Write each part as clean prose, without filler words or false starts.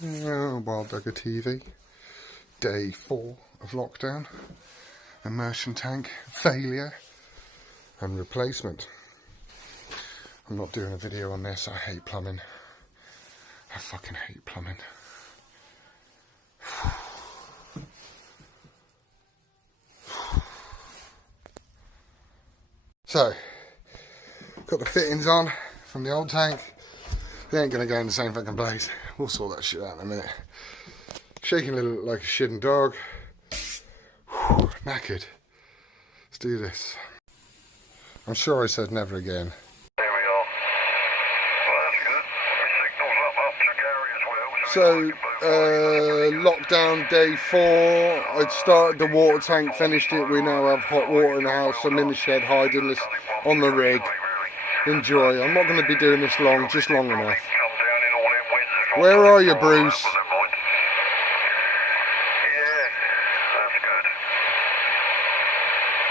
Wild Dugger TV, day 4 of lockdown, immersion tank failure and replacement. I'm not doing a video on this. I hate plumbing. I fucking hate plumbing. So, got the fittings on from the old tank. They ain't gonna go in the same fucking place. We'll sort that shit out in a minute. Shaking a little like a shitting dog. Whew, knackered. Let's do this. I'm sure I said never again. There we are. Well, that's good. The signal's up to carry as well. So, lockdown day 4. I'd started the water tank, finished it. We now have hot water in the house. I'm in the shed hiding this on the rig. Enjoy. I'm not going to be doing this long, just long enough. Where are you, Bruce? Yeah, that's good.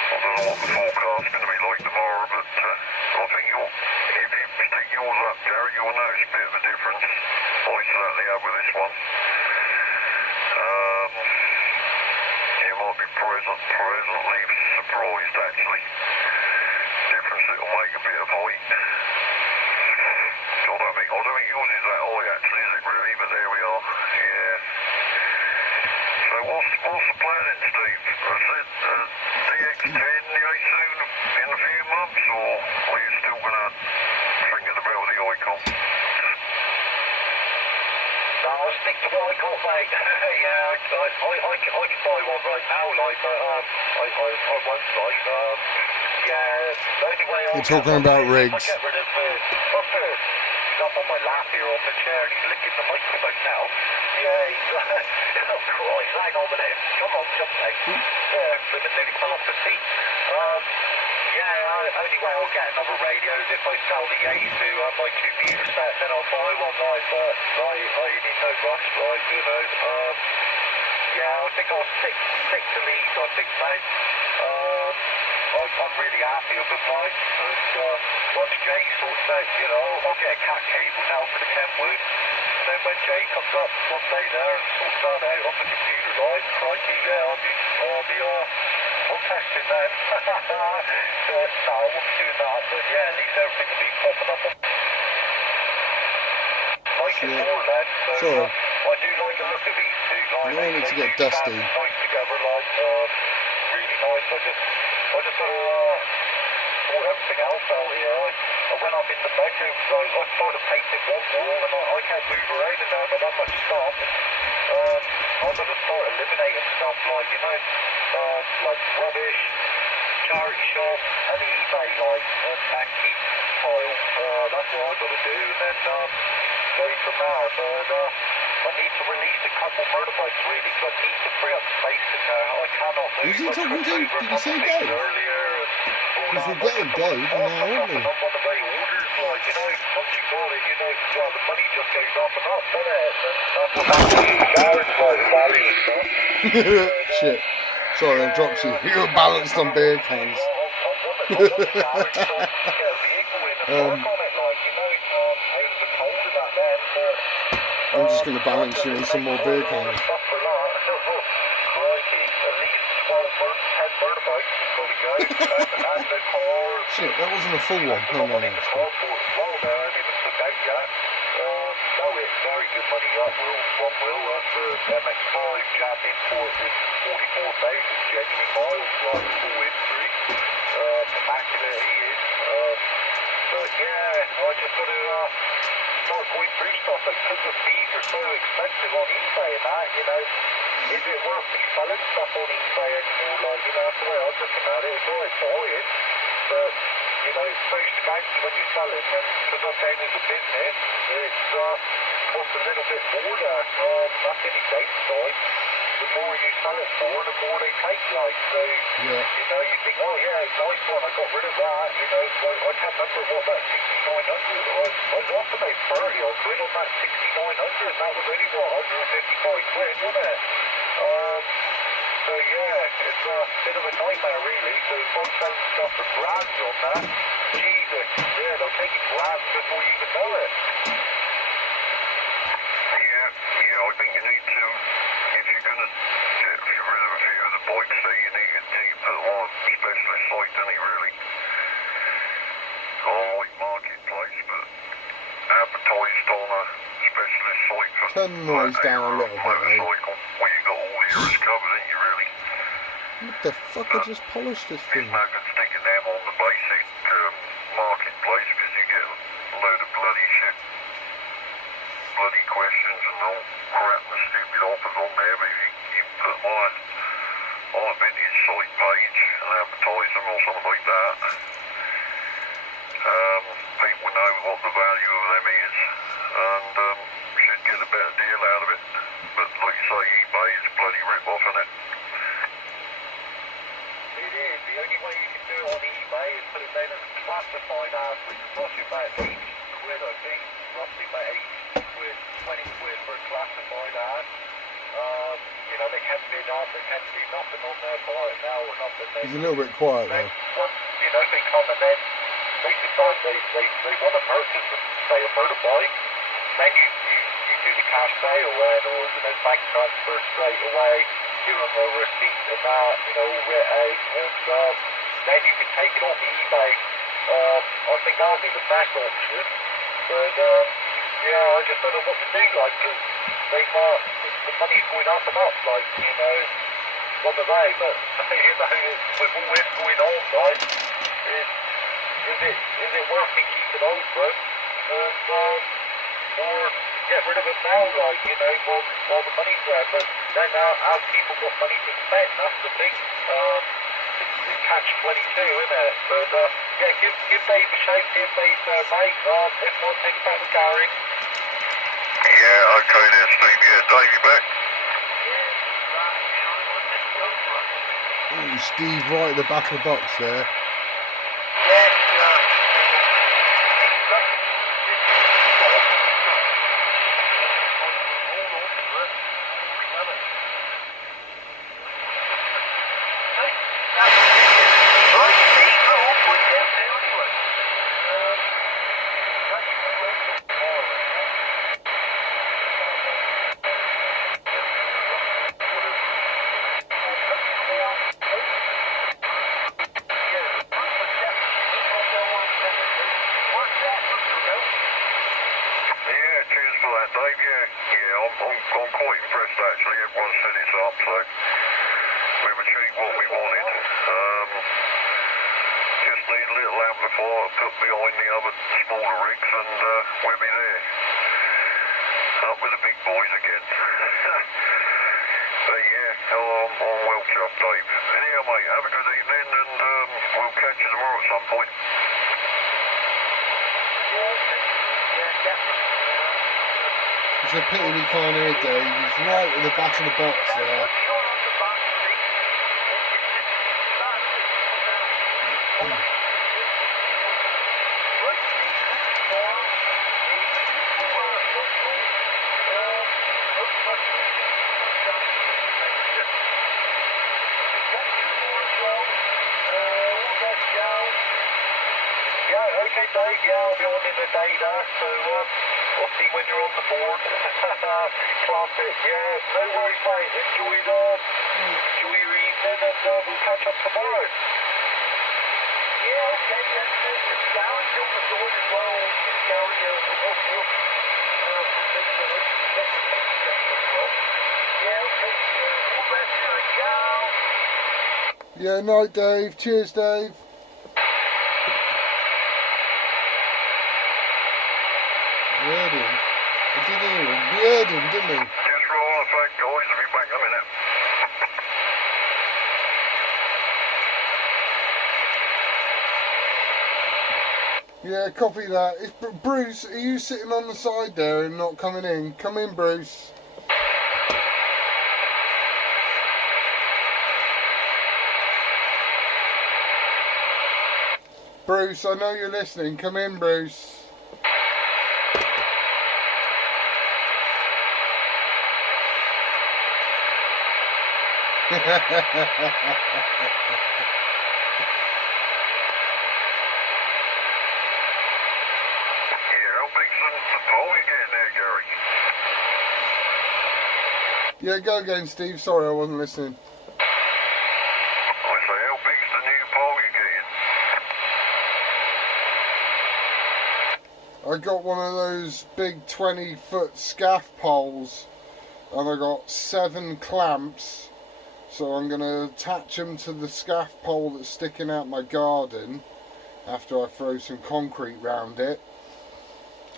I don't know what the forecast's going to be like tomorrow, but I think if you stick yours up, Gary, you'll notice a bit of a difference. I certainly have with this one. You might be pleasantly surprised, actually. Difference it'll make a bit of height. I don't think yours is that high, actually, is it really? But there we are. Yeah. So what's the plan then, Steve? Is it DX10 very soon in a few months, or are you still going to thinking about the icon? No, I'll stick to what I got, mate. Yeah, I can buy one right now, like, but I won't, like, yeah, the only way You're talking about rigs. I get rid of he's up on my lap here on the chair and he's licking the microphone now. Yeah, he's, oh Christ, hang on a minute. Come on, jump mate. With the nearly past the seat. Yeah, only way I'll get another radio is if I sell the A to my 2 meter set, then I'll buy one, like, but I need no rush, like, you know. Yeah, I think I'll stick to these, I think, mate. I'm really happy with them, mate. And once Jay sorts out, you know, I'll get a cat cable now for the Kenwood. And then when Jay comes up one day there and sorts that out on the computer line, crikey, yeah, I'll test it then. No, I won't be doing that, but yeah, at least everything will be popping up on like it more then. So I do like the look of these two, like, You want it to get dusty. Nice together, like, really nice. I just bought everything else out here. I went up in the bedroom, so I started painting one wall, and I can't move around in there, but that much stuff. I'm going to start eliminating stuff like, you know, like rubbish, charity shop, and eBay, like, and keep files. That's what I've got to do, and then go from there. But I need to release a couple motorbikes really, because I need to free up space in there. I cannot move. Who's he talking to? Did you say Dave? Because we're getting Dave now, aren't we? I'm on the way orders, like, you know, once you call it, you know, well, the money just goes up and up, doesn't it? And that's what happens in cars, like, value stuff. Shit. Sorry, I dropped you. You were balanced on beer cans. I'm just going to balance you in some more beer cans. Shit, that wasn't a full one. No. No, it's very good money up. One wheel for MX-5 Jap import with 44,000 genuine miles, like full history. Immaculate he is. But yeah, I just got to start going through stuff because the fees are so expensive on eBay and that, you know. Is it worth me selling stuff on eBay anymore? Like, you know, that's the way I'm looking at it. It's alright buying, but you know, it's so skanky when you sell it, and because I'm down as a business, it's costs a little bit more there. That's any downside. The more you sell it for, the more they take, like, so, Yeah. you know, you think, oh yeah, nice one, I got rid of that, you know, I can't remember what that 6,900, I lost about 30 odd quid on that 6,900, and that was only, what, 155 quid, wasn't it? So yeah, it's a bit of a nightmare really, so if I'm selling stuff for brands on that, Jesus, yeah, they'll take it brands before you even know it. Yeah, this site for Turn the noise down a little bit, eh? motorcycle, where you got all the areas covered, ain't you really? What the fuck? I just polished this thing. It's no good sticking them on the basic marketplace because you get a load of bloody shit, bloody questions and all crap and stupid offers on there. But if you put my vintage site page and advertise them or something like that, people know what the value of them is and should get a better deal out of it. But like you say, eBay is bloody rip-off, isn't it? It is. The only way you can do it on eBay is put it down as a classified ad, which costs you about 80 quid, I think. Roughly about 80 quid, 20 quid for a classified ad. You know, they can't bid up, they can't do nothing on their part now or nothing. He's a little bit quiet though. You know, they come and then they decide they want to purchase, say, a motorbike. Then you do the cash sale or you know, bank transfer straight away, give them a receipt and that, you know, all writ out, and then you can take it on eBay. I think that'll be the best option. But yeah, I just don't know what to do, like, because the money's going up and up, like, you know, what are they? But you know, with all this going on, right, is it worth me keeping over and or get rid of it now, like, you know, while the money's there? But then as people got money to spend, that's the thing. It's catch-22, isn't it? But yeah, give Dave a shout, give Dave mate. If not, take it back to Gary. Yeah, okay there, Steve. Yeah, Dave, you back? Ooh, Steve right at the back of the box there. I'm quite impressed actually. Everyone said it's up, so we've achieved what we wanted. Just need a little amplifier to put behind the other smaller rigs and we'll be there. Up with the big boys again. But yeah, I'm well chuffed, Dave. Anyhow, mate, have a good evening and we'll catch you tomorrow at some point. Yeah, definitely. It's a pity we can't hear Dave. He's right at the back of the box there. Okay, Dave, yeah, I'll be on in the day there, so I'll see when you're on the board. Classic, yeah, no worries, mate. Enjoy your evening and we'll catch up tomorrow. Yeah, okay, yeah, Gary's on the board as well. Gary, yeah, okay, all the best to you, Yeah, night, Dave. Cheers, Dave. We heard him. I did hear him. We heard him, didn't we? Just roll on back, guys. I'll be back in a minute. Yeah, copy that. It's Bruce, are you sitting on the side there and not coming in? Come in, Bruce. Bruce, I know you're listening. Come in, Bruce. Yeah, how big's the pole you getting there, Gary? Yeah, go again, Steve. Sorry, I wasn't listening. I say, how big's the new pole you're getting? I got one of those big 20-foot scaff poles, and I got 7 clamps. So I'm going to attach them to the scaff pole that's sticking out my garden after I throw some concrete round it,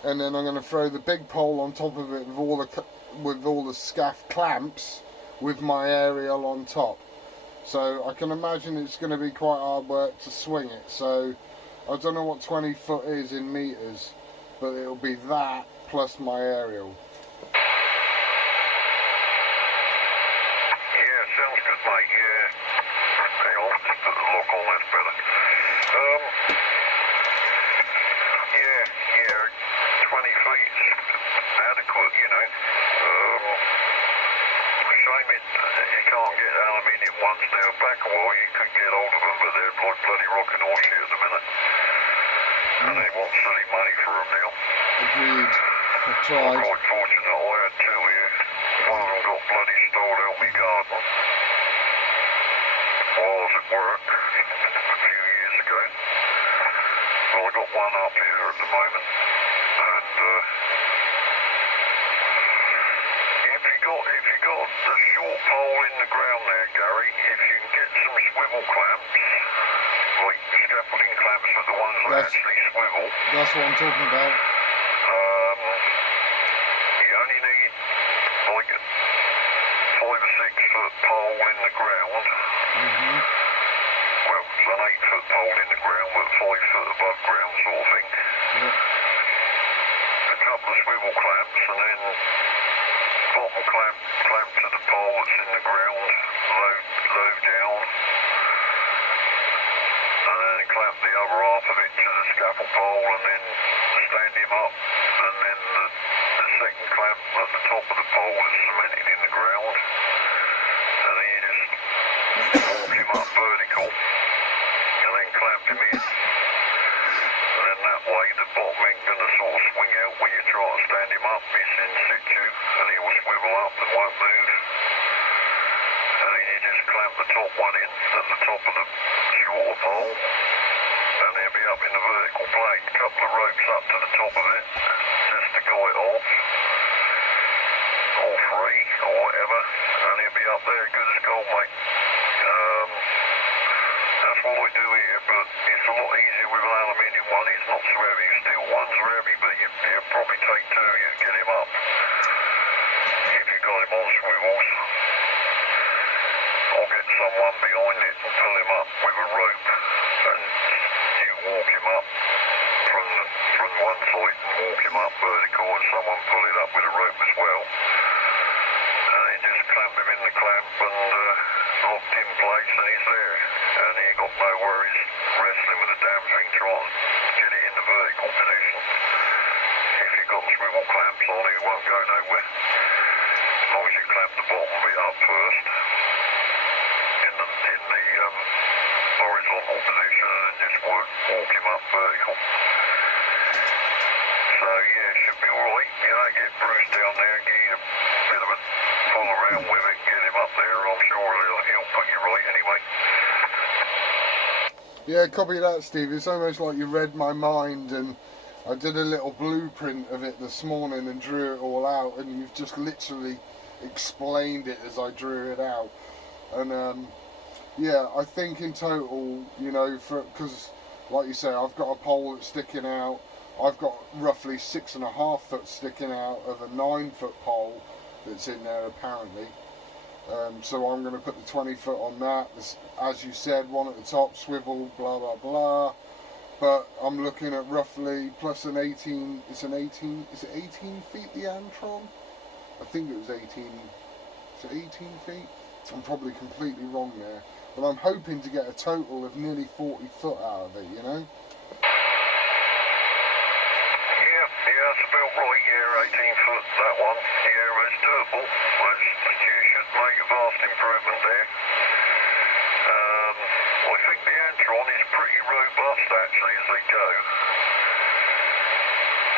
and then I'm going to throw the big pole on top of it with all the scaff clamps with my aerial on top. So I can imagine it's going to be quite hard work to swing it. So I don't know what 20 foot is in meters, but it'll be that plus my aerial. Yeah, sounds good, mate. Yeah. Hang on, just put the lock on, that's better. Yeah, 20 feet's adequate, you know. Shame you can't get aluminium ones now. Back a while you could get hold of them, but they're like bloody rocking horse shit at the minute. And they want silly money for them now. Agreed. I've I'm tried. quite fortunate I had 2 here. One of them got bloody stalled out my garden while I was at work a few years ago. Well, I got one up here at the moment, and if you got the short pole in the ground there, Gary, if you can get some swivel clamps, like scaffolding clamps for the ones that actually swivel. That's what I'm talking about. You only need like a 5 or 6 foot pole in the ground. Well, it's an 8 foot pole in the ground, but 5 foot above ground sort of thing. A couple of swivel clamps, and then bottom clamp to the pole that's in the ground, low down, and then clamp the other half of it to the scaffold pole, and then stand him up, and then the second clamp at the top of the pole is cemented in the ground, and then you just walk him up vertical, and then clamp him in. And then that way the bottom ain't going to sort of swing out when you try to stand him up. It's in situ, and he will swivel up and won't move. And then you just clamp the top one in at the top of the shorter pole, and he'll be up in the vertical plane. A couple of ropes up to the top of it, just to go it off, or 3, or whatever, and he'll be up there good as gold, mate. That's what I do here, but it's a lot easier with an aluminium one. It's not so heavy. Steel ones are heavy, but you'll probably take 2 of you to get him up if you got him on swivels. I'll get someone behind it and pull him up with a rope, and you walk him up from one side and walk him up vertical, and someone pull it up with a rope as well. And then just clamp him in the clamp and locked in place, and he's there. And he ain't got no worries wrestling with the damn thing trying to get it in the vertical position. If you've got swivel clamps on, it won't go nowhere. As long as you clamp the bottom bit up first in the horizontal position, and then just walk him up vertical. So yeah, it should be alright. You don't get Bruce down there and give you a bit of a pull around with it, get him up there. I'm sure he'll put you right anyway. Yeah, copy that, Steve. It's almost like you read my mind, and I did a little blueprint of it this morning and drew it all out, and you've just literally explained it as I drew it out. And yeah, I think in total, you know, because like you say, I've got a pole that's sticking out. I've got roughly 6.5 foot sticking out of a 9 foot pole that's in there apparently. So I'm going to put the 20 foot on that. This, as you said, one at the top, swivel, blah blah blah. But I'm looking at roughly plus an 18. Is it 18 feet the Antron? I think it was 18. Is it 18 feet? I'm probably completely wrong there. But I'm hoping to get a total of nearly 40 foot out of it, you know? Yeah, that's about right. Yeah, 18 foot, that one. Yeah, it's doable. You should make a vast improvement there. I think the Antron is pretty robust, actually, as they go.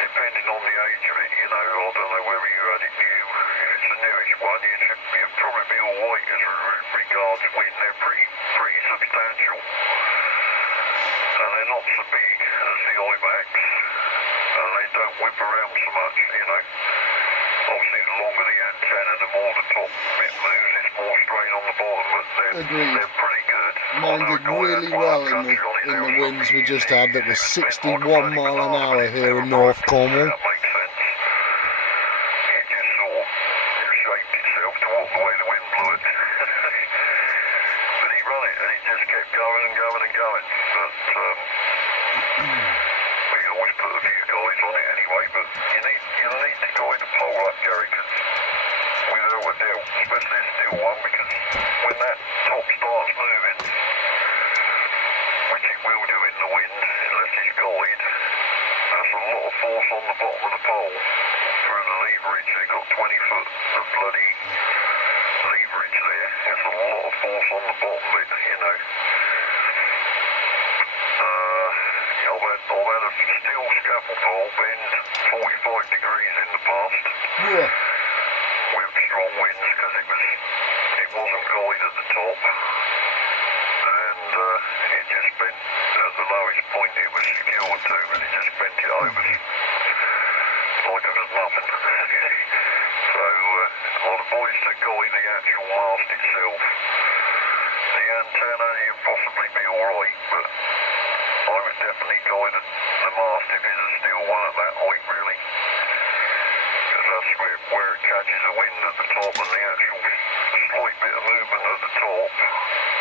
Depending on the age of it, you know, I don't know whether you had it new. If it's a newish one, you'd probably be all right as regards wind. They're pretty substantial. And they're not so big as the IMAX. And they don't whip around so much, you know. Obviously, the longer the antenna, the more the top bit moves, it's more strain on the bottom, but they're pretty good. Mine did really well in the winds we just had that was 61 mile an hour here in North Cornwall. That makes sense. It just sort of shaped itself to what the way the wind blew it. But he ran it, and it just kept going and going and going. But we can always put a few guys on it anyway, but you need to guide the pole up, Gary, because without a doubt, especially a steel one, because when that top starts moving, which it will do in the wind, unless it's guide, that's a lot of force on the bottom of the pole for the leverage. They've got 20 foot of bloody leverage there. It's a lot of force on the bottom bit, you know. I've had a steel scaffold pole bend 45 degrees in the past. Yeah. With strong winds, because it wasn't guide at the top. And it just bent at the lowest point it was secured to, and it just bent it over like it was nothing. So the boys that guide the actual mast itself, the antenna, you'd possibly be alright, but I would definitely guide the mast if it's a steel one at that height, really. Because that's where it catches the wind at the top, and the actual slight bit of movement at the top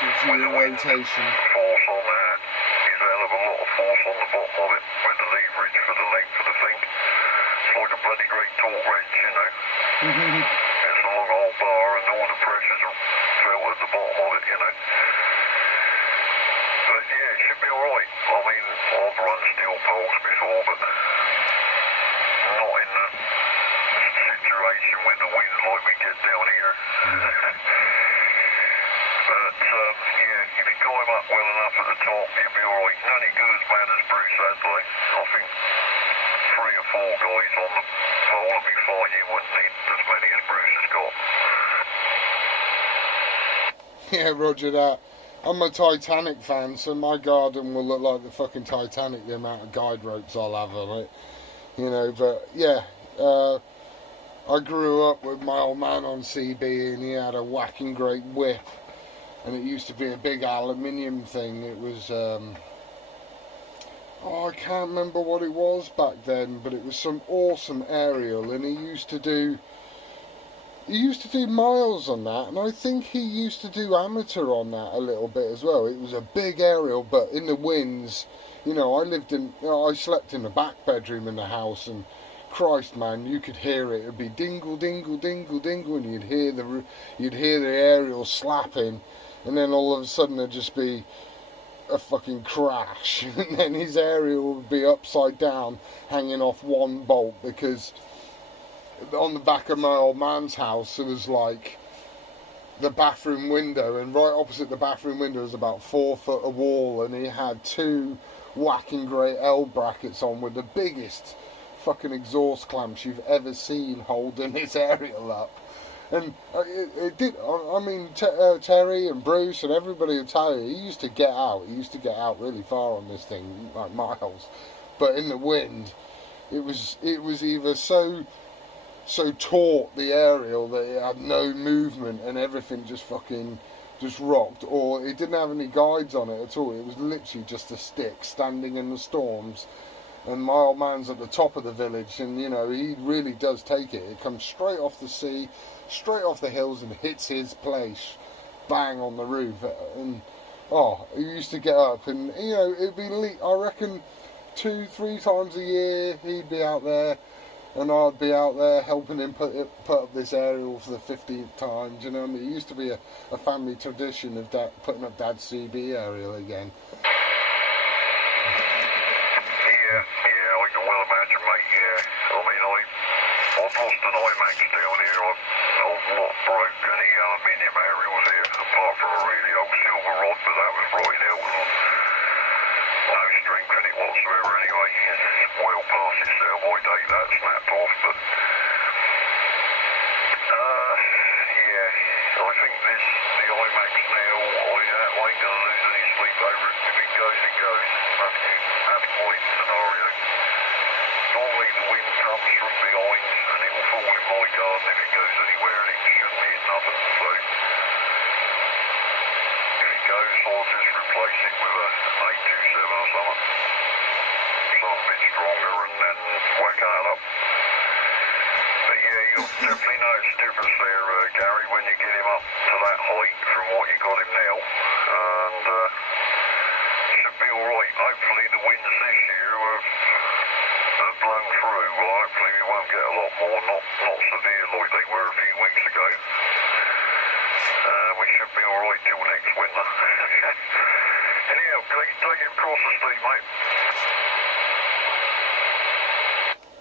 gives you the rotation. Force on that is a hell of a lot of force on the bottom of it with the leverage for the length of the thing. It's like a bloody great torque wrench, you know. It's a long old bar, and all the pressures are felt at the bottom of it, you know. But yeah, it should be alright. I mean, I've run steel poles before, but not in the situation with the wind like we get down here. But yeah, if you guide him up well enough at the top, you'll be alright. None as good as bad as Bruce had, like. I think 3 or 4 guys on the pole would be fine. You wouldn't need as many as Bruce has got. Yeah, roger that. I'm a Titanic fan, so my garden will look like the fucking Titanic, the amount of guide ropes I'll have on it. You know, but yeah, I grew up with my old man on CB, and he had a whacking great whip, and it used to be a big aluminium thing. It was, I can't remember what it was back then, but it was some awesome aerial, and he used to do miles on that, and I think he used to do amateur on that a little bit as well. It was a big aerial, but in the winds, you know, I slept in the back bedroom in the house, and Christ, man, you could hear it. It'd be dingle, dingle, dingle, dingle, and you'd hear the aerial slapping, and then all of a sudden there'd just be a fucking crash, and then his aerial would be upside down, hanging off one bolt, because on the back of my old man's house there was like the bathroom window, and right opposite the bathroom window was about 4 foot of wall, and he had 2 whacking great L brackets on with the biggest fucking exhaust clamps you've ever seen holding his aerial up. And it did, I mean, Terry and Bruce and everybody will tell you, he used to get out really far on this thing, like miles, but in the wind it was either so taut, the aerial, that it had no movement and everything just rocked, or it didn't have any guides on it at all. It was literally just a stick standing in the storms. And my old man's at the top of the village, and you know, he really does take it. It comes straight off the sea, straight off the hills, and hits his place bang on the roof. And he used to get up, and you know, it'd be, I reckon, 2-3 times a year he'd be out there, and I'd be out there helping him put up this aerial for the 50th time. Do you know what I mean? It used to be a family tradition of putting up Dad's CB aerial again. Yeah, I can well imagine, mate, yeah. I mean, I've lost an IMAX down here. I've not broke any aluminium aerials here, apart from a really old silver rod, but that was right out. No strength in it whatsoever anyway. It's well past its sell-by date, that snapped off, but yeah, I think the IMAX now, I ain't going to lose any sleep over it. If it goes, it goes. That's my scenario. Normally the if it goes anywhere, it shouldn't be nothing. So if it goes, I'll just replace it with a 827 or something. Something a bit stronger, and then whack that up. But yeah, you'll definitely notice a difference there, Gary, when you get him up to that height from what you got him now. And should be alright. Hopefully the winds this year have blown through. Well, hopefully we won't get a lot more, not severe like they were a few weeks ago. We should be alright till next winter. Anyhow, take him across the street, mate.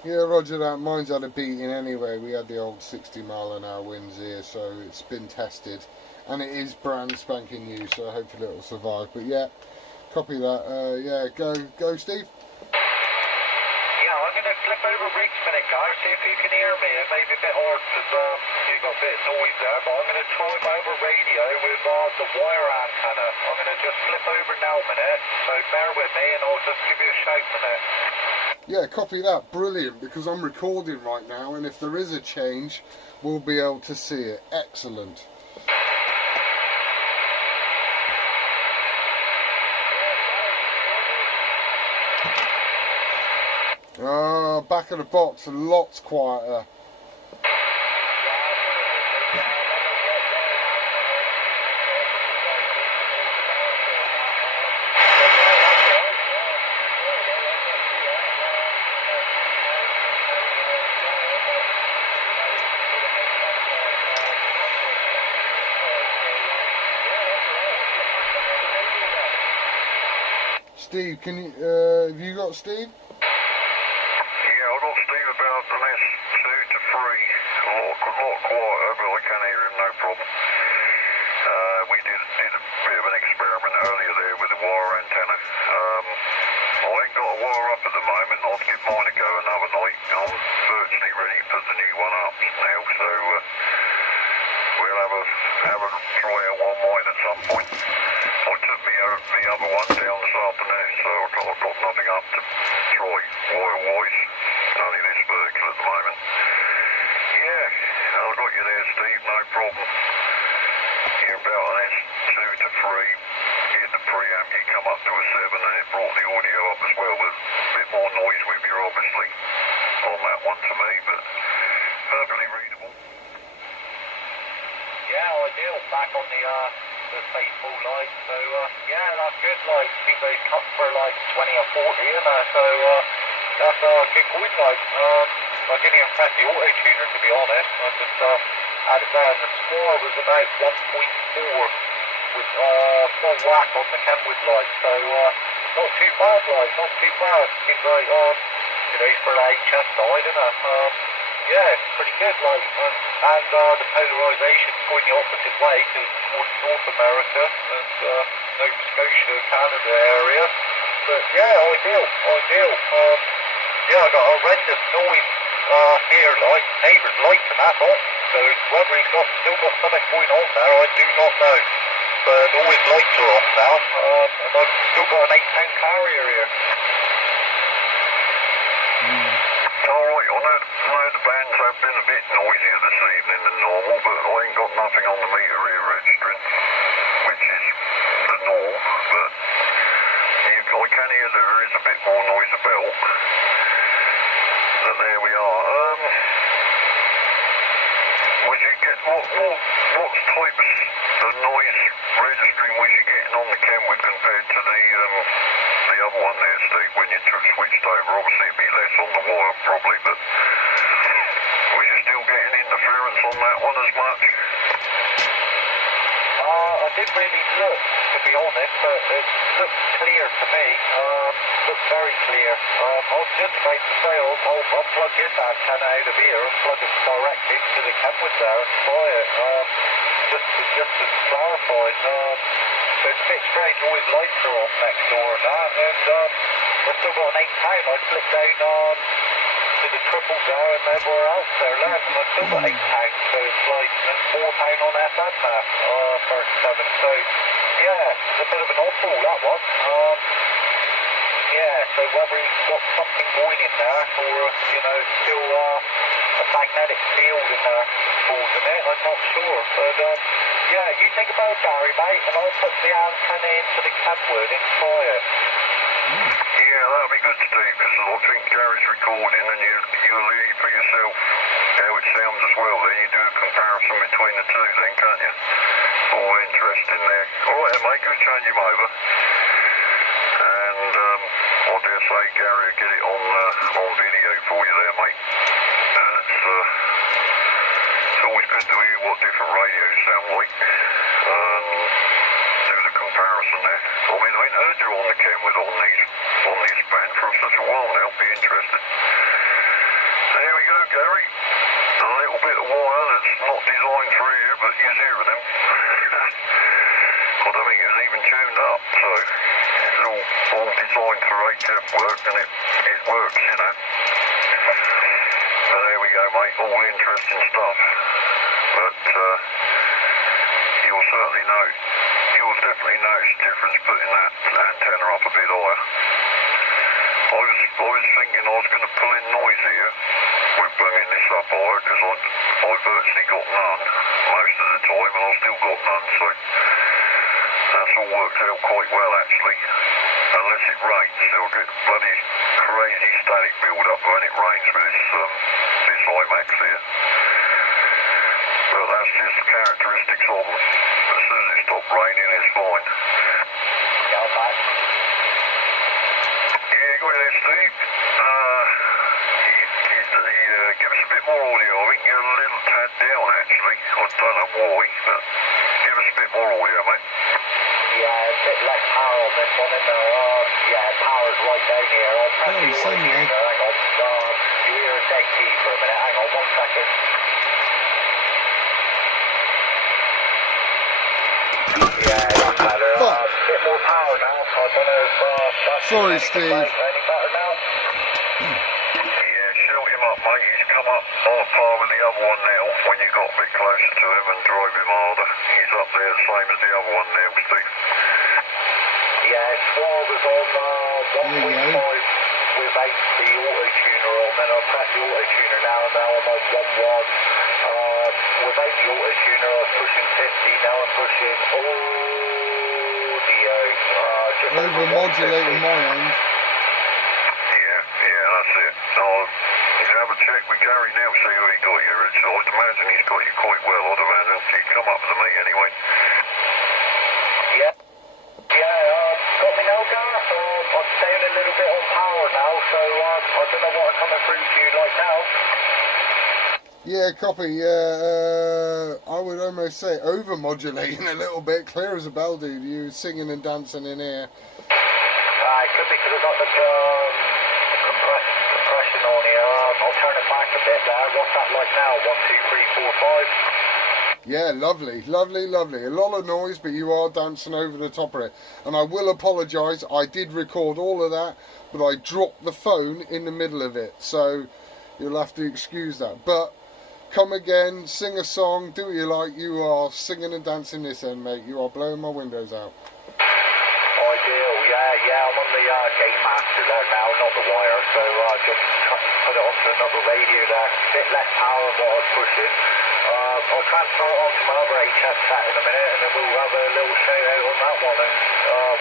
Yeah, roger that. Mine's had a beating anyway. We had the old 60-mile-an-hour winds here, so it's been tested. And it is brand spanking new, so hopefully it'll survive. But yeah, copy that. Yeah, go Steve. Yeah, I'm going to flip over Rick's minute, guys, see if you can hear me. It may be a bit hard because you've got a bit of noise there, but I'm going to try him over radio with the wire antenna. I'm going to just flip over now a minute, so bear with me and I'll just give you a shout in a minute. Yeah, copy that. Brilliant, because I'm recording right now, and if there is a change, we'll be able to see it. Excellent. Back of the box, a lot quieter. Steve, can you, have you got Steve? Yeah, I've got Steve about the last 2 to 3. A lot quieter, but I can hear him, no problem. We did a bit of an experiment earlier there with the wire antenna. I ain't got a wire up at the moment. I'll give mine a go another night. I'm virtually ready to put the new one up now, so we'll have a try out on mine at some point. I took the other one down this afternoon, so I've got nothing up to try wire-wise. Only this vertical at the moment. Yeah, I've got you there, Steve, no problem. You're about an S2 to 3. Hit the preamp, you come up to a 7, and it brought the audio up as well with a bit more noise with you, obviously, on that one to me, but perfectly readable. Yeah, ideal. Back on the faithful light, so yeah, that's good. Like, I think they cut for like 20 or 40, you know, so that's good going. Like, I didn't even press the auto tuner, to be honest. I just had it down. The score was about 1.4 with full whack on the Kenwood light, so not too bad. Like, not too bad. Seems like you know, for the HS side, isn't it? Yeah, it's pretty good, like, and the polarization's going the opposite way towards North America and Nova Scotia, Canada area. But yeah, ideal. Yeah, I got horrendous noise here, like, neighbours' lights and that's on. So whether he's still got something going on there, I do not know. But all his lights are off now, and I've still got an 8-pound carrier here. Alright, I know the bands have been a bit noisier this evening than normal, but I ain't got nothing on the meter here registering, which is the norm, but I can hear there is a bit more noise about. But there we are. Was you get what type of noise registering was you getting on the Kenwood compared to the other one there, Steve, when you switched over? Obviously it'd be less on the wire probably, but was you still getting interference on that one as much? I didn't really look, to be honest, but it looked clear to me. Looked very clear. I was just about to say, I'll plug this antenna out of here and plug it direct into the Kenwood there and try it. Just to clarify. So it's a bit strange, all his lights are on next door and that, and I've still got an 8-pound. I flipped down to the triple there and everywhere else there left, and I've still got 8 pounds, so it's like £4 on FM now, 37. So yeah, it's a bit of an awful that one. Yeah, so whether he's got something going in there, or you know, still a magnetic field in there causing it, I'm not sure. But yeah, you think about Gary, mate, and I'll put the antenna into the Kenwood and try it. Yeah, that'll be good, Steve, because I think Gary's recording and you'll hear for yourself how it sounds as well. Then you do a comparison between the two then, can't you? All interesting there. Alright then, mate, good change him over. And I dare say Gary will get it on video for you there, mate. And it's always good to hear what different radios sound like. Do the comparison there. I mean, I ain't heard you on the Kenwood on these band for such a while now. Be interested. There we go, Gary. A little bit of wire that's not designed for you, but you're hearing them. I don't think it's even tuned up, so it's all designed for HF work, and it works, you know. So there we go, mate. All interesting stuff. But you'll certainly know. You'll definitely notice the difference putting that antenna up a bit higher. I was thinking I was going to pull in noise here with bringing this up higher, because I virtually got none most of the time, and I've still got none, so that's all worked out quite well actually. Unless it rains, it'll get bloody crazy static build up when it rains with this IMAX here. But that's just characteristics of them. As soon as it stops raining, it's fine. Yeah, mate. Yeah, go ahead, Steve. Give us a bit more audio. I think you're a little tad down, actually. I don't know why, but give us a bit more audio, mate. Yeah, a bit less power on this one, isn't there? Yeah, power's right down here. I'll press the auto tuner. Hang on. You hear a dead key for a minute. Hang on 1 second. Yeah, that's better. A bit more power now. I don't know if that's... Sorry, Steve. Any better now? Yeah, shoot him up, mate. He's come up on par with the other one now. When you got a bit closer to him and drove him harder, he's up there the same as the other one now, Steve. Yeah, Swab was on 1.5 without the auto tuner on. Then I'll press the auto tuner now, and now I'm on 1.1. Without the auto tuner, I was pushing 50. Now I'm pushing audio. Over-modulating my end. Yeah, that's it. So you have a check with Gary now, see who he got you. I'd imagine he's got you quite well. I'd imagine he'd come up to me anyway. Yeah, got me now, Gareth. I'm staying a little bit on power now, so I don't know what I'm coming through to you like now. Yeah, copy. I would almost say over-modulating a little bit. Clear as a bell, dude. You singing and dancing in here. It could be because I've got the compression on here. I'll turn it back a bit there. What's that like now? 1, 2, 3, 4, 5? Yeah, lovely, lovely, lovely. A lot of noise, but you are dancing over the top of it. And I will apologise, I did record all of that, but I dropped the phone in the middle of it. So you'll have to excuse that. But come again, sing a song, do what you like. You are singing and dancing this end, mate. You are blowing my windows out. Ideal, yeah, I'm on the Game Master there now, not the wire, so just put it onto another radio there. A bit less power than what I was pushing. I'll transfer it onto my other HS set in a minute, and then we'll have a little shout out on that one and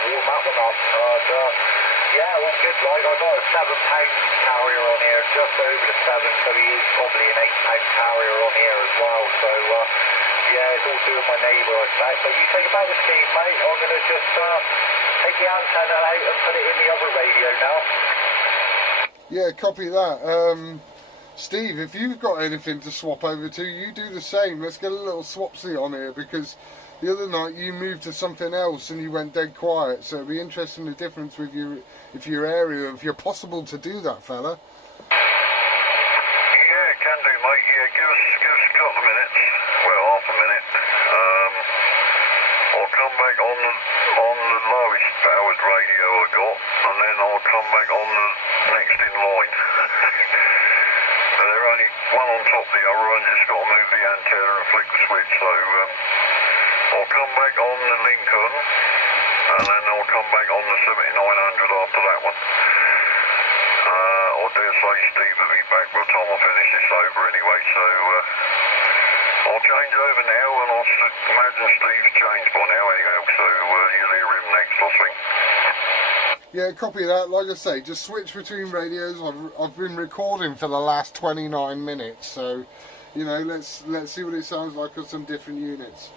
warm that one up. Yeah, all good, like, I've got a 7-pound carrier on here, just over the 7, so he is probably an 8-pound carrier on here as well, so yeah, it's all doing my neighbour, I say. So you take about the Steve, mate. I'm going to just take the antenna out and put it in the other radio now. Yeah, copy that. Steve, if you've got anything to swap over to, you do the same. Let's get a little swapsy on here, because the other night you moved to something else and you went dead quiet. So it'd be interesting the difference with your area, if you're possible to do that, fella. Yeah, can do, mate. Yeah, give us a couple of minutes. Well, half a minute. I'll come back on the lowest powered radio I got, and then I'll come back on the next in line. They're only one on top of the other, and just got to move the antenna and flick the switch. So I'll come back on the Lincoln, and then I'll come back on the 7900 after that one. I dare say Steve will be back by the time I finish this over anyway, so I'll change over now, and I should imagine Steve's changed by now anyhow, so you'll hear him next, I think. Yeah, copy that. Like I say, just switch between radios. I've been recording for the last 29 minutes, so you know, let's see what it sounds like on some different units.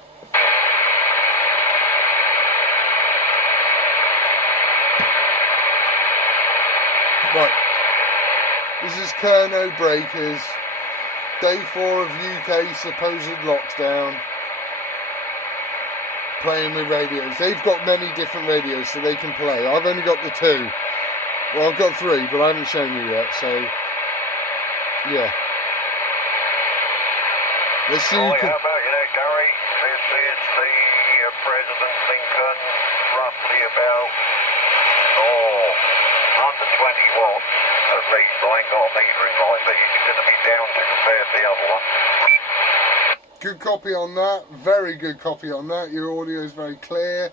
Right, this is Kerno Breakers, day 4 of UK supposed lockdown, playing with radios. They've got many different radios so they can play. I've only got the 2. Well, I've got 3, but I haven't shown you yet, so yeah. Let's see who How can... about you there, Gary? This is the President Lincoln, roughly about, 120 watts at least. I ain't got a meter in mind, but he's going to be down to compare to the other one. Good copy on that, very good copy on that. Your audio is very clear.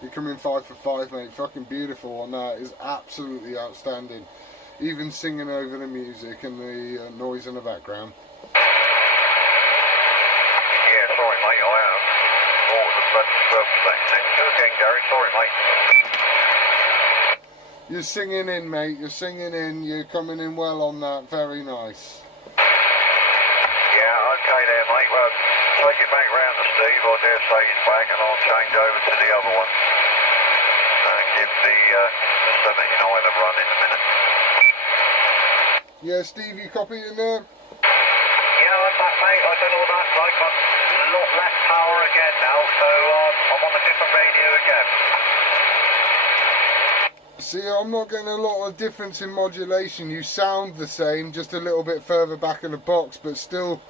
You're coming 5 for 5, mate. Fucking beautiful on that. It's absolutely outstanding. Even singing over the music and the noise in the background. Yeah, sorry, mate, I am. Oh, the thing. Go again, Gary. Sorry, mate. You're singing in, mate. You're singing in. You're coming in well on that. Very nice. Yeah, okay there, mate. Well, take it back round to Steve. I dare say he's back, and I'll change over to the other one. And give the 79 a run in a minute. Yeah, Steve, you copy in there? Yeah, I'm back, mate. I don't know what that's like. I'm a lot less power again now, so I'm on a different radio again. See, I'm not getting a lot of difference in modulation. You sound the same, just a little bit further back in the box, but still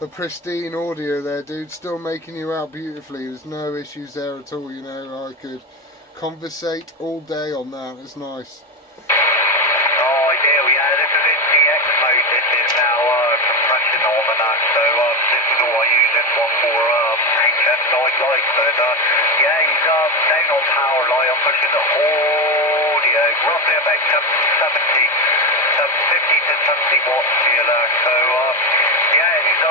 a pristine audio there, dude. Still making you out beautifully. There's no issues there at all, you know. I could conversate all day on that. It's nice. Oh, ideal. Yeah, this is in DX mode. This is now compression on and that, so this is all I use this one for HM side light. But yeah, he's down on power light. I'm pushing the audio roughly about 50 to 70 watts here there. So yeah, he's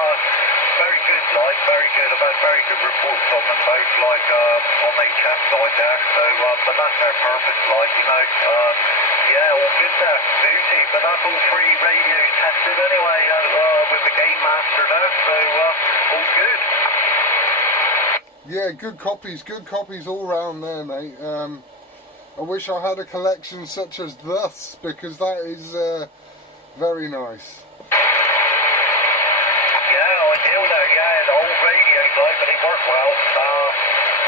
very good light, very good. I've had very good reports on them both, like on HM side there. So but that's their purpose light, you know. Yeah, all good there, beauty. But that's all 3 radios tested anyway with the Game Master there. So all good. Yeah, good copies all round there, mate. I wish I had a collection such as this, because that is very nice. Yeah, ideal there, yeah, the old radios like, but they work well,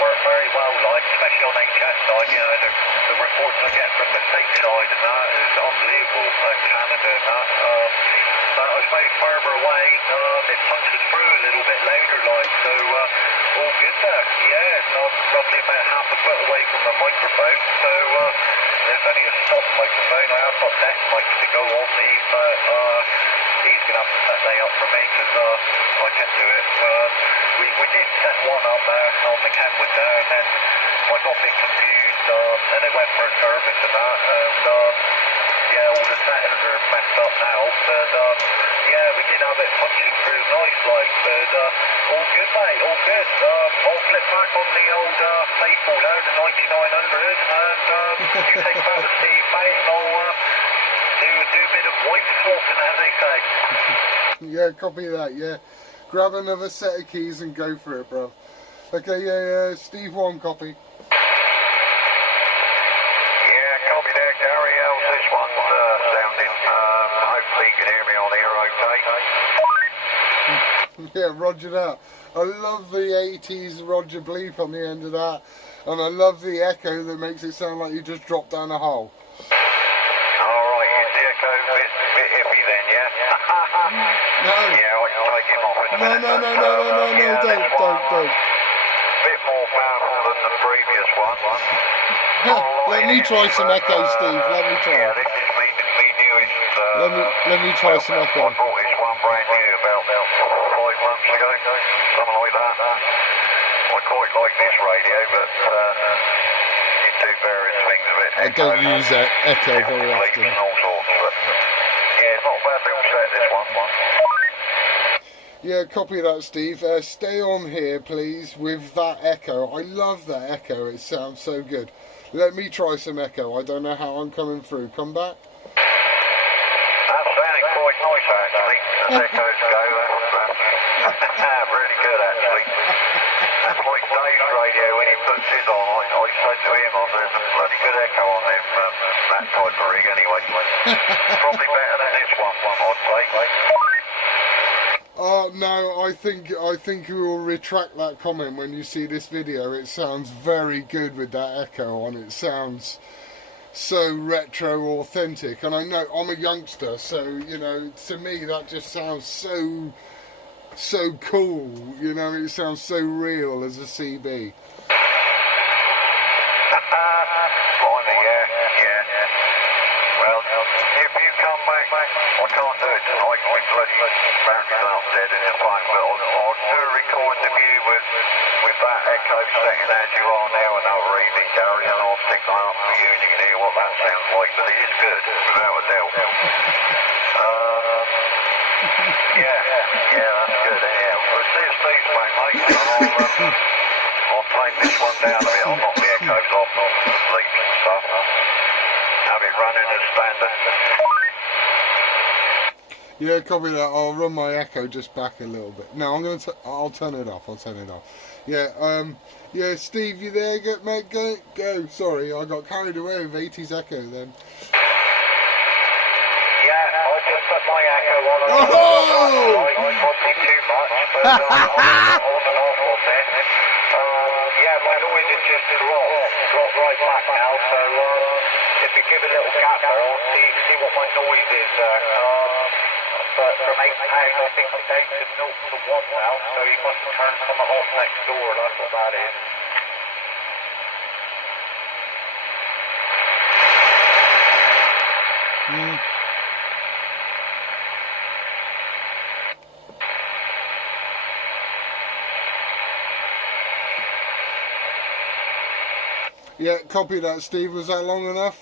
work very well, like, especially on HS side, you know, the reports I get from the state side and that is unbelievable, Canada and that, but I suppose further away, it punches through a little bit later, like, so, all good there, yeah, I'm probably about half a foot away from the microphone, so, there's only a stop microphone. I have got desk mics to go on these, but Steve's going to have to set that up for me because I can't do it. We did set one up there on the Kenwood there, and then I got a bit confused, and it went for a service and that, and yeah, all the settings are messed up now, but yeah, we did have it punching through nice, like, but all good, mate, all good. I'll flip back on the old faithful there, the 9900, and you take that with Steve, mate, and I'll do a bit of wipe swapping, as they say. Yeah, copy that, yeah. Grab another set of keys and go for it, bruv. Okay, yeah, Steve 1 copy. Yeah, copy there, Gary. How's this one sounding? Hopefully you can hear me on here okay. Yeah, roger that. I love the 80s Roger bleep on the end of that, and I love the echo that makes it sound like you just dropped down a hole. Alright, is the echo a bit iffy then, yeah? No. Yeah, I can take him off in a minute. No, don't. Bit more powerful than the previous one. Let me try some echo, Steve. Let me try. Yeah, this is me newest. Let me try some I echo. bought this one brand new about 5 months ago, something like that. I quite like this radio, but you do various things with it. I don't use echo very often. And all sorts, but not a bad little set, this one. Yeah, copy that, Steve. Stay on here, please, with that echo. I love that echo. It sounds so good. Let me try some echo. I don't know how I'm coming through. Come back. That's sounding quite nice, actually. As echoes go, that's really good, actually. That's like Dave's radio when he puts his on. I said to him, there's a bloody good echo on them, that type of rig anyway. Probably better than this one, I'd say. No, I think you will retract that comment when you see this video. It sounds very good with that echo on. It sounds so retro authentic, and I know I'm a youngster, so you know, to me that just sounds so cool. You know, it sounds so real as a CB. Blimey, yeah. Well, if you come back, I can't do it tonight. My bloody battery's out dead in the phone, but I'll do a recording of you with that echo setting as you are now another evening, Gary, and I'll stick that up for you and you can hear what that sounds like, but it is good, without a doubt. Yeah, that's good, anyhow. Well, see you Steve's back, mate, and I'll tame this one down a bit. I'll knock the echoes off, not the sleep and stuff. Have it running as standard. Yeah, copy that. I'll run my echo just back a little bit. No, I'll turn it off. Yeah, Steve, you there? Mate, go. Sorry, I got carried away with 80s echo then. Yeah, I just put my echo on. Oh! I probably too much, but on and off on there. Yeah, my noise is just dropped right back now, so if you give a little gap there, I'll see what my noise is. But from 8 pounds, I think I'm down to 0 to 1 now, so you must have turned something off next door, that's what that is. Yeah, copy that, Steve. Was that long enough?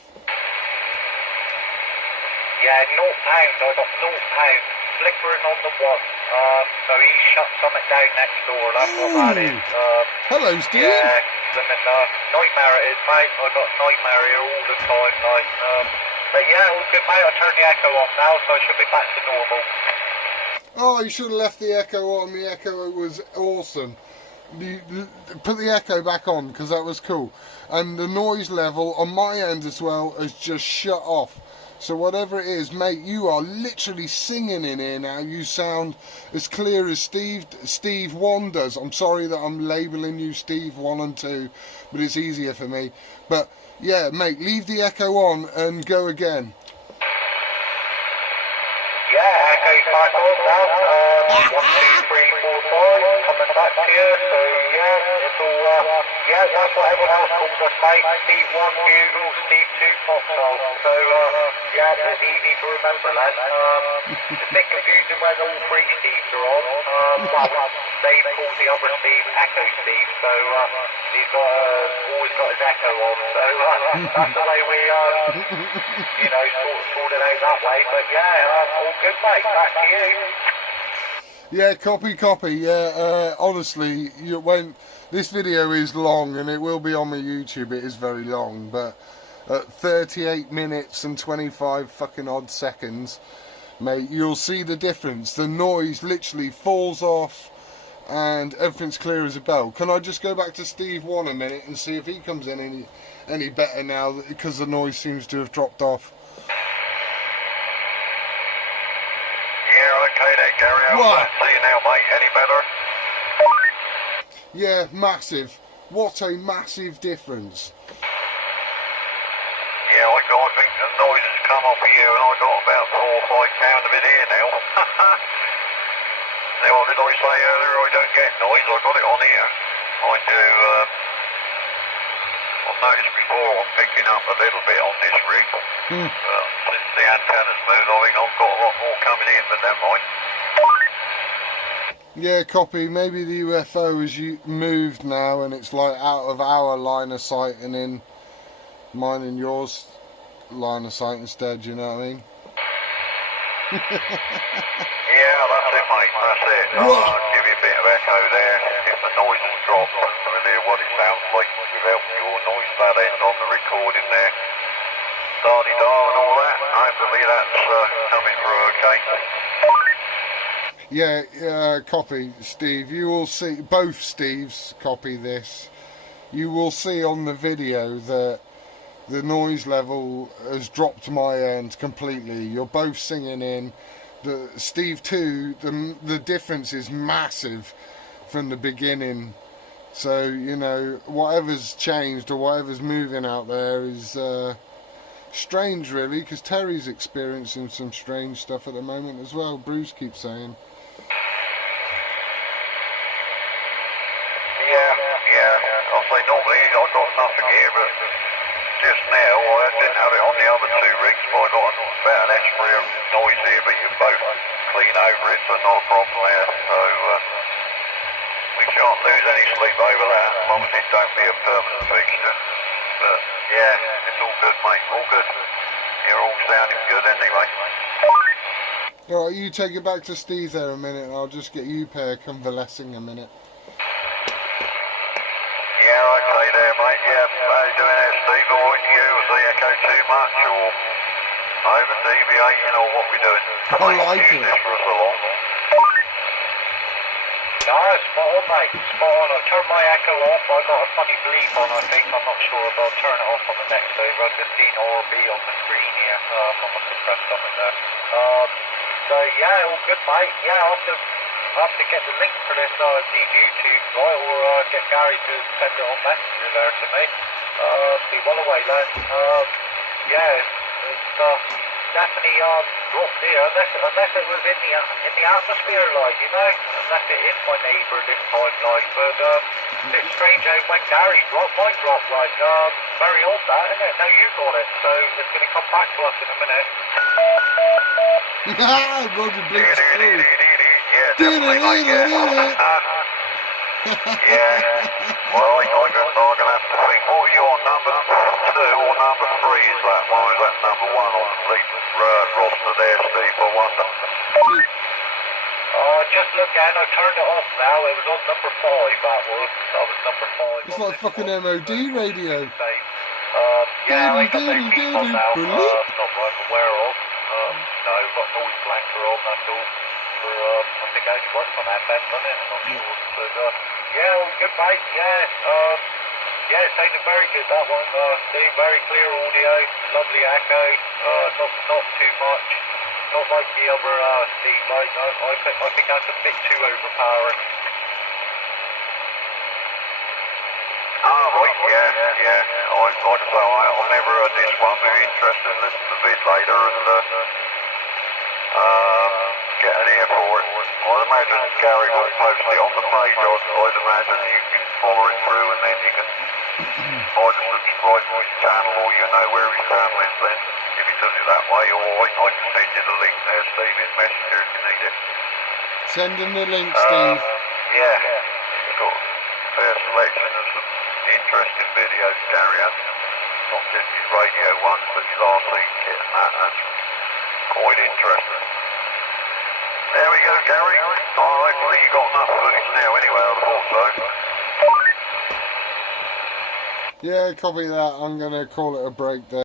Yeah, £0. I got £0 flickering on the one. So he shut something down next door. That's what that is. Hello, Steve. Yeah, nightmare it is, mate. I got nightmare here all the time, like. But yeah, all good, mate. I turned the echo off now, so I should be back to normal. Oh, you should have left the echo on. The echo was awesome. Put the echo back on because that was cool. And the noise level on my end as well has just shut off. So whatever it is, mate, you are literally singing in here now. You sound as clear as Steve 1 does. I'm sorry that I'm labelling you Steve 1 and 2, but it's easier for me. But yeah, mate, leave the echo on and go again. Yeah, echo's back on now. 1, 2, 3, 4, 5, coming back to you. So yeah, it's all, yeah, that's what everyone else calls us, mate. Steve 1, Bugle, Steve 2, Foxhole. So yeah, it's easy to remember that. It's a bit confusing when all 3 Steves are on. Well, Dave calls the other Steve Echo Steve, so he's got always got his echo on. So that's the way we, you know, sort it out that way. But yeah, all good, mate. Back to you. Yeah, copy. Yeah, honestly, this video is long and it will be on my YouTube. It is very long, but at 38 minutes and 25 fucking odd seconds, mate, you'll see the difference. The noise literally falls off and everything's clear as a bell. Can I just go back to Steve 1 a minute and see if he comes in any better now, because the noise seems to have dropped off? Okay then, Gary, I'll see you now, mate. Any better? Yeah, massive. What a massive difference. Yeah, I think the noise has come off of you, and I got about 4 or 5 pounds of it here now. Now, what did I say earlier? I don't get noise. I got it on here. I do. I've noticed before I'm picking up a little bit on this rig. Since the antenna's moved, I think I've got a lot more coming in, but never mind. Yeah, copy. Maybe the UFO has moved now and it's like out of our line of sight and in mine and yours line of sight instead, you know what I mean? Yeah, that's it, mate. That's it. I'll give you a bit of echo there. If the noise has dropped, we'll hear what it sounds like without your noise that end on the recording there. Da-di-da and all that. Hopefully that's coming through okay. Yeah, copy, Steve. You will see, both Steves copy this. You will see on the video that the noise level has dropped to my end completely. You're both singing in. Steve too, the difference is massive from the beginning. So, you know, whatever's changed or whatever's moving out there is strange, really, because Terry's experiencing some strange stuff at the moment as well. Bruce keeps saying. Yeah. I'll say normally I've got nothing here, but just now I didn't have it on the other two rigs, but I got about an extra noise here, but you're both clean over it, so not a problem there. So we shan't lose any sleep over that, as long as it don't be a permanent fixture. But yeah, it's all good, mate, all good. You're all sounding good anyway. Alright, you take it back to Steve there a minute, and I'll just get you pair convalescing a minute. Yeah, okay there, mate. Yeah, how you doing there, Steve? All right, you? Was the echo too much, or over deviating, or what we doing? I like it. This for us along. No, spot on, mate. Spot on. I turned my echo off. I got a funny bleep on, I think. I'm not sure, but I'll turn it off on the next over. I've just seen RB on the screen here. I must have pressed something there. So, yeah, all good, mate. Yeah, I'll have to get the link for this these YouTube, right, or get Gary to send it on Messenger there to me. Be well away, lad. Yeah, it's definitely dropped here, unless it was in the atmosphere, like, you know, unless it is my neighbour this time, like. But it's strange how when Gary dropped, mine dropped, like. Very odd, that, isn't it? Now you got it, so it's going to come back to us in a minute. Roger Blinks too. Yeah, definitely, mate, yeah. Yeah, well, I'm gonna have to think, what are you on, number 2 or number 3 is that one? Is that number 1 on the fleet roster there, Steve, I wonder? Just look at I turned it off now, it was on number 5, that was number 5. It's like fucking MOD radio. Yeah, I got those people now, not that I'm aware of. No, got noise blanker on, that's all. I think I only worked on FM, doesn't it? I'm not sure. But, yeah, all good, mate. Yeah, yeah, it sounded very good, that one. Steve, very clear audio, lovely echo, not too much. Not like the other Steve, like, I think that's a bit too overpowering. Right, yeah. Like I say, I've never heard this one. Very interested in listening to the vid later and get an ear for it. I'd imagine Gary will post it on the page. I'd imagine you can follow it through and then you can either subscribe to his channel or you know where his channel is then, if he does it that way, or I can send you the link there, Steve, in Messenger if you need it. Send him the link, Steve. Yeah, he's got a fair selection of some interesting videos, Gary has. Not just his radio ones, but his RC kit and that's quite interesting. There we go, Gary. Hopefully you got enough footage now anyway, I thought so. Yeah, copy that. I'm going to call it a break there.